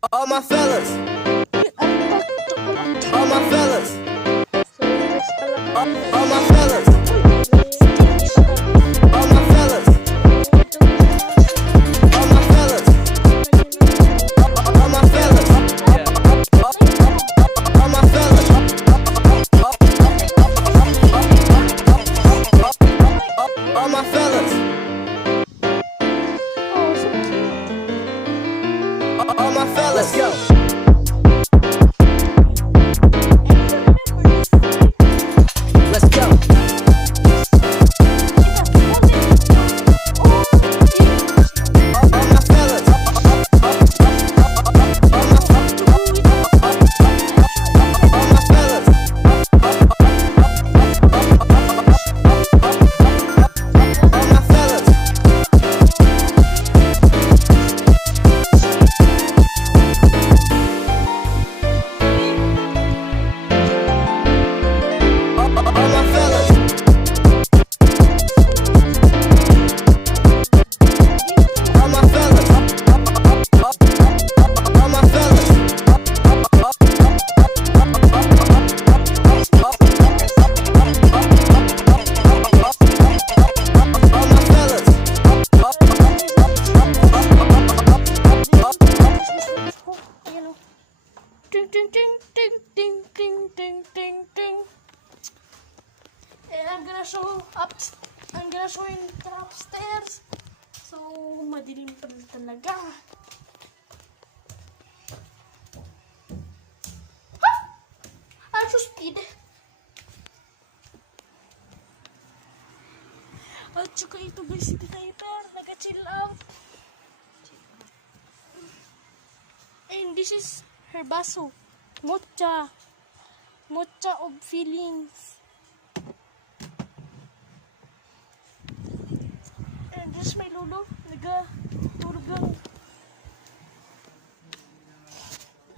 All my fellas, all my fellas, all my fellas, all my fellas, all my fellas, all my fellas, all my fellas, all my fellas, all my fellas. Let's go. Let's go. All my fellas. All my fellas. All my fellas. All my fellas. All my fellas. All my fellas. All my fellas. Ding ding ding ding ding ding ding ding ding. And I'm gonna show you the upstairs. So madilim pa rin talaga. Ha! I'm so speed. At saka ito guys, si Piper, nag-chill out. And this is her baso. Mocha. Mocha of feelings. And this is my lolo. Nag-turgang.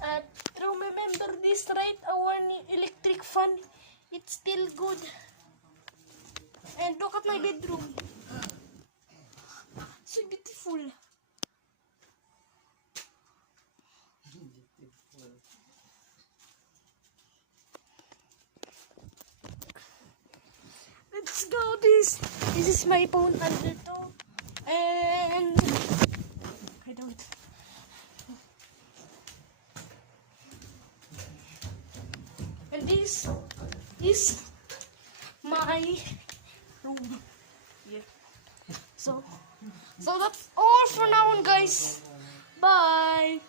At remember this, right? Our electric fan. It's still good. And look at my bedroom. So beautiful. Let's go. This is my phone under to. And I don't. And this is my room. Yeah. So that's all for now on, guys. Bye.